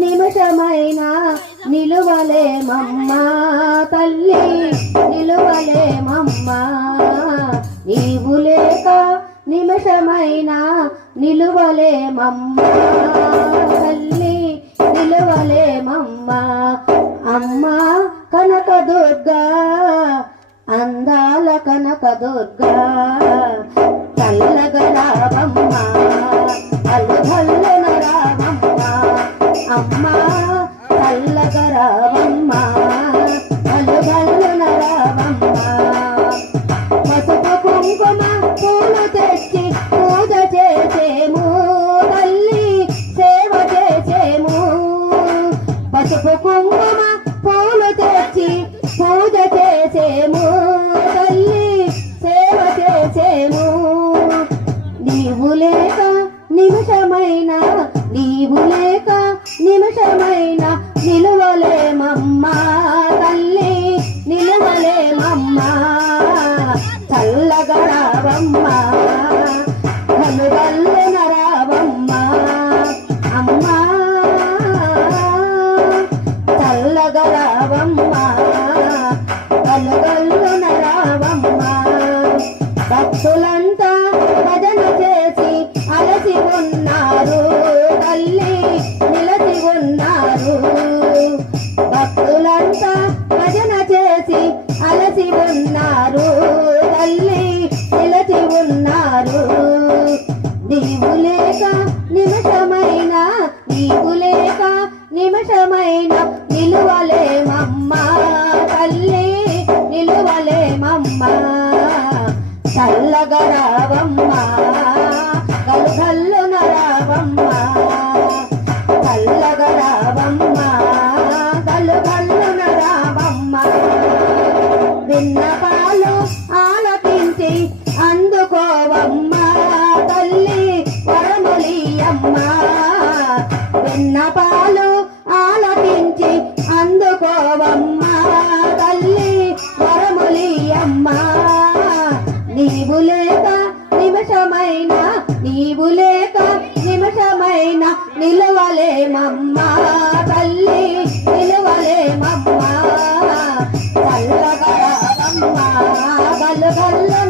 నిమిషమైన నిలువలేమమ్మా తల్లి నిలువలేమమ్మా నీవు లేక నిమిషమైన నిలువలేమమ్మా తల్లి నిలువలే అమ్మా కనక దుర్గా అందాల కనక దుర్గా. చల్లగా అమ్మ అల్లుగల్లున అమ్మా చల్లగా లేక నిమిషమైన నీవు లేక నిమిషమైన నిలువలేమమ్మా. నిమిషమైన నిలువలేమమ్మా తల్లి నిలువలేమమ్మా. చల్లగా రావమ్మ. గల్గల్లున రావమ్మ చల్లగా రావమ్మ. గల్గల్లున రావమ్మ విన్నపాలు ఆలపించి అందుకోవమ్మ తల్లి వరములియమ్మ విన్నపాలు నిమిషమైనా నీవు లేక నిమిషమైన నిలవలేమమ్మా తల్లి నిలవలేమమ్మా. చల్లగా రావమ్మా బల్ల గల్లు